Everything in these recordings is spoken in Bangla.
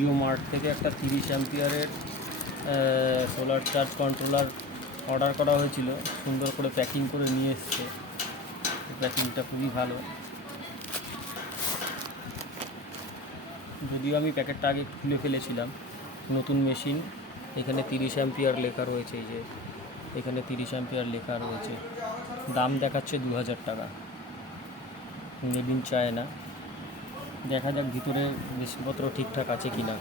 জিও মার্ট থেকে একটা 30 অ্যাম্পিয়ারের সোলার চার্জ কন্ট্রোলার অর্ডার করা হয়েছিল। সুন্দর করে প্যাকিং করে নিয়ে এসছে, প্যাকিংটা খুবই ভালো। যদিও আমি প্যাকেটটা আগে খুলে ফেলেছিলাম। নতুন মেশিন, এখানে 30 অ্যাম্পিয়ার লেখা রয়েছে, এই যে এখানে 30 অ্যাম্পিয়ার লেখা রয়েছে। দাম দেখাচ্ছে 2000 টাকা, মেড ইন চায়না। দেখা যাক ভিতরে জিনিসপত্র ঠিকঠাক আছে কি না।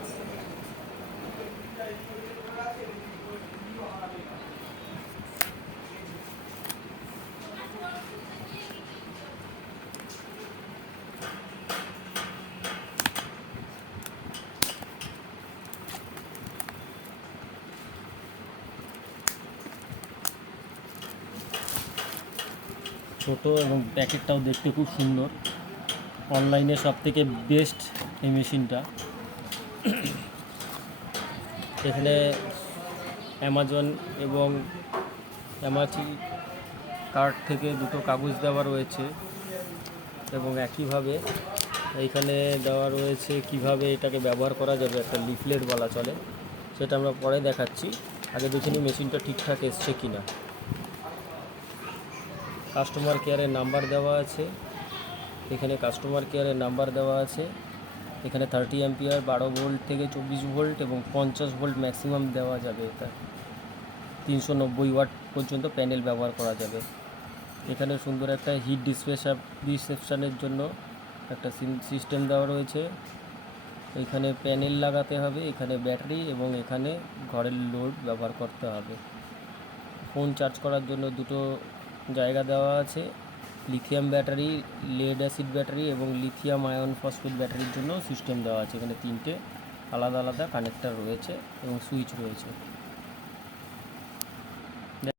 ছোট এবং প্যাকেটটাও দেখতে খুব সুন্দর। অনলাইনে সবথেকে বেস্ট এই মেশিনটা। এখানে অ্যামাজন এবং অ্যামাজি কার্ড থেকে দুটো কাগজ দেওয়া রয়েছে এবং একইভাবে এইখানে দেওয়া রয়েছে কিভাবে এটাকে ব্যবহার করা যাবে, একটা লিফলেট বলা চলে। সেটা আমরা পরে দেখাচ্ছি। আগে দেখে নিই মেশিনটা ঠিকঠাক এসছে কি না। কাস্টমার কেয়ারের নাম্বার দেওয়া আছে, এখানে কাস্টমার কেয়ারের নাম্বার দেওয়া আছে। এখানে 30 অ্যাম্পিয়ার 12 ভোল্ট থেকে 24 ভোল্ট এবং 50 ভোল্ট ম্যাক্সিমাম দেওয়া যাবে। এটা 390 ওয়াট পর্যন্ত প্যানেল ব্যবহার করা যাবে। এখানে সুন্দর একটা হিট রিসেপশনের জন্য একটা সিস্টেম দেওয়া রয়েছে। এখানে প্যানেল লাগাতে হবে, এখানে ব্যাটারি এবং এখানে ঘরের লোড ব্যবহার করতে হবে। ফোন চার্জ করার জন্য দুটো জায়গা দেওয়া আছে। Lithium battery, lead acid battery এবং লিথিয়াম আয়ন ফসফেট ব্যাটারির জন্য সিস্টেম দেওয়া আছে। এখানে 3টে আলাদা আলাদা কানেক্টর রয়েছে এবং সুইচ রয়েছে।